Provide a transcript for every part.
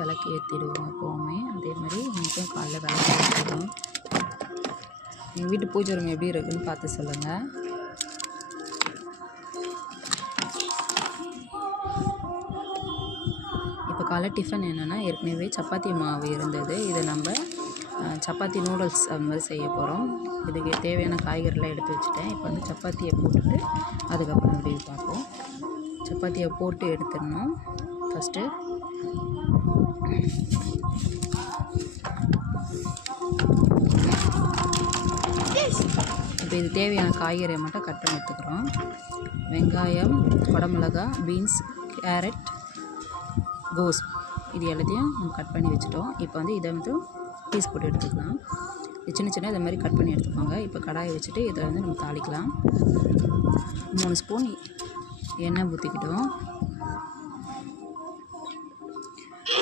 விளக்கு ஏற்றிடுவோம் எப்போவுமே. அதே மாதிரி இன்றைக்கும் காலைல விளக்கு ஏற்றிடுவோம். எங்கள் வீட்டு பூஜை ரூம் எப்படி இருக்குதுன்னு பார்த்து சொல்லுங்கள். இப்போ காலை டிஃபன் என்னென்னா, ஏற்கனவே சப்பாத்தி மாவு இருந்தது. இதை நம்ம சப்பாத்தி நூடுல்ஸ் அது மாதிரி செய்ய போகிறோம். இதுக்கு தேவையான காய்கறிலாம் எடுத்து வச்சுட்டேன். இப்போ வந்து சப்பாத்தியை போட்டுட்டு அதுக்கப்புறம் முடிவு பார்ப்போம். சப்பாத்தியை போட்டு எடுத்துடணும் ஃபஸ்ட்டு. இப்போ இது தேவையான காய்கறியை மட்டும் கட் பண்ணி எடுத்துக்கிறோம். வெங்காயம், குடமிளகா, பீன்ஸ், கேரட், கோஸ் இது எல்லாத்தையும் நம்ம கட் பண்ணி வச்சுட்டோம். இப்போ வந்து இதை வந்து பீஸ் போட்டு எடுத்துக்கலாம். சின்ன சின்ன இதை மாதிரி கட் பண்ணி எடுத்துக்கோங்க. இப்போ கடாயை வச்சுட்டு இதில் வந்து நம்ம தாளிக்கலாம். 3 ஸ்பூன் எண்ணெய் ஊற்றிக்கிட்டோம்.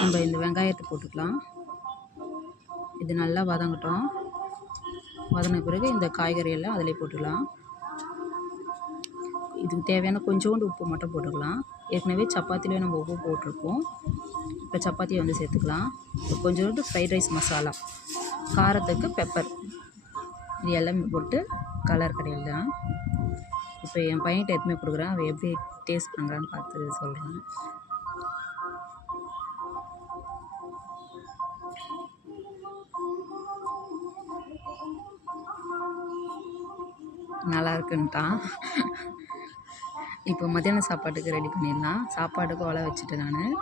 நம்ம இந்த வெங்காயத்தை போட்டுக்கலாம். இது நல்லா வதங்கட்டும். வதங்கின பிறகு இந்த காய்கறியெல்லாம் அதிலே போட்டுக்கலாம். இதுக்கு தேவையான கொஞ்சோண்டு உப்பு மட்டும் போட்டுக்கலாம். ஏற்கனவே சப்பாத்திலேயே நம்ம உப்பு போட்டிருப்போம். இப்போ சப்பாத்தியை வந்து சேர்த்துக்கலாம். இப்போ கொஞ்சோண்டு ஃப்ரைட் ரைஸ் மசாலா, காரத்துக்கு பெப்பர், இது எல்லாமே போட்டு கலர் கடையிலாம். இப்போ என் பையன்கிட்ட எதுவுமே கொடுக்குறேன். அவன் எப்படி டேஸ்ட் பண்ணுறான்னு பார்த்து சொல்கிறேன். நல்லா இருக்குன்ட்டான். இப்போ மத்தியானம் சாப்பாட்டுக்கு ரெடி பண்ணிடலாம். சாப்பாட்டுக்கு ஒலை வச்சுட்டு நான்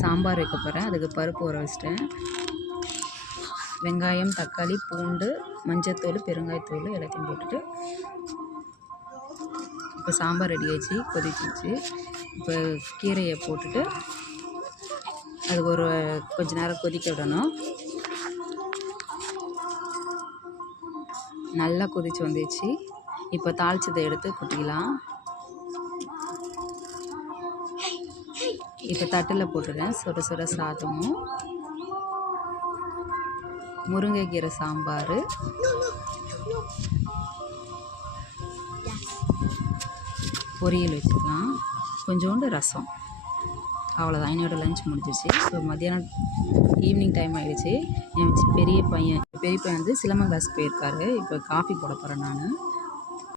சாம்பார் வைக்க போகிறேன். அதுக்கு பருப்பு ஊற வச்சிட்டேன். வெங்காயம், தக்காளி, பூண்டு, மஞ்சத்தூள், பெருங்காயத்தூள் எல்லாத்தையும் போட்டுட்டு இப்போ சாம்பார் ரெடி ஆச்சு, கொதிச்சிச்சு. இப்போ கீரையை போட்டுட்டு அதுக்கு ஒரு கொஞ்ச நேரம் கொதிக்க விடணும். நல்லா கொதிச்சு வந்துச்சு. இப்போ தாளிச்சதை எடுத்து கொட்டிக்கலாம். இப்போ தட்டில் போட்டுறேன். சுட சுட சாதமும் முருங்கைக்கீரை சாம்பார், பொரியல் வச்சுக்கலாம், கொஞ்சோண்டு ரசம். அவ்வளோதான், என்னோடய லஞ்ச் முடிஞ்சிச்சு. ஸோ மத்தியானம் ஈவினிங் டைம் ஆகிடுச்சு. என் பெரிய பையன் வந்து சிலம்பம் கிளாஸ் போயிருக்காரு. இப்போ காஃபி போட போகிறேன் நான்.